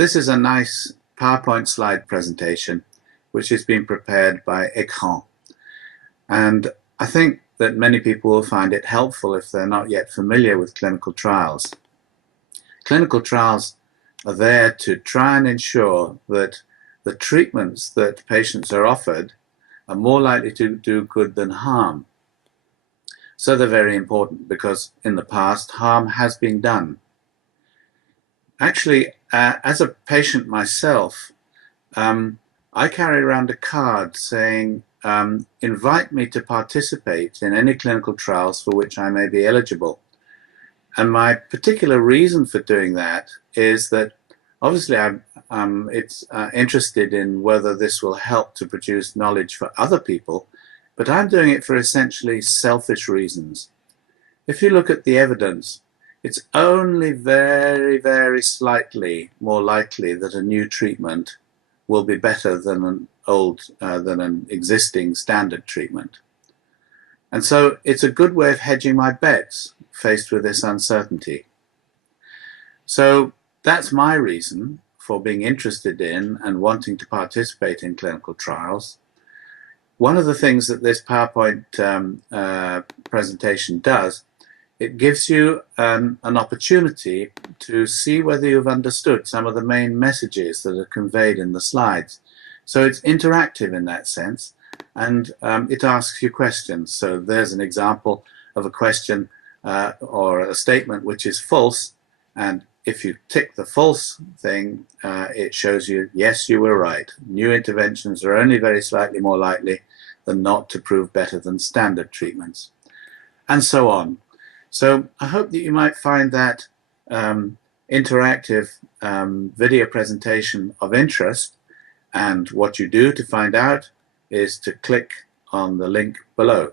this is a nice PowerPoint slide presentation which has been prepared by ECRAN. And I think that many people will find it helpful if they're not yet familiar with clinical trials. Clinical trials are there to try and ensure that the treatments that patients are offered are more likely to do good than harm. So they're very important because in the past harm has been done. Actually, as a patient myself, I carry around a card saying, invite me to participate in any clinical trials for which I may be eligible. And my particular reason for doing that is that obviously I'm interested in whether this will help to produce knowledge for other people, but I'm doing it for essentially selfish reasons. If you look at the evidence, it's only very, very slightly more likely that a new treatment will be better than an existing standard treatment. And so it's a good way of hedging my bets faced with this uncertainty. So that's my reason for being interested in and wanting to participate in clinical trials. One of the things that this PowerPoint presentation does, it gives you an opportunity to see whether you've understood some of the main messages that are conveyed in the slides. So it's interactive in that sense, and it asks you questions. So there's an example of a question or a statement which is false, and if you tick the false thing, it shows you, yes, you were right. New interventions are only very slightly more likely than not to prove better than standard treatments, and so on. So I hope that you might find that interactive video presentation of interest, and what you do to find out is to click on the link below.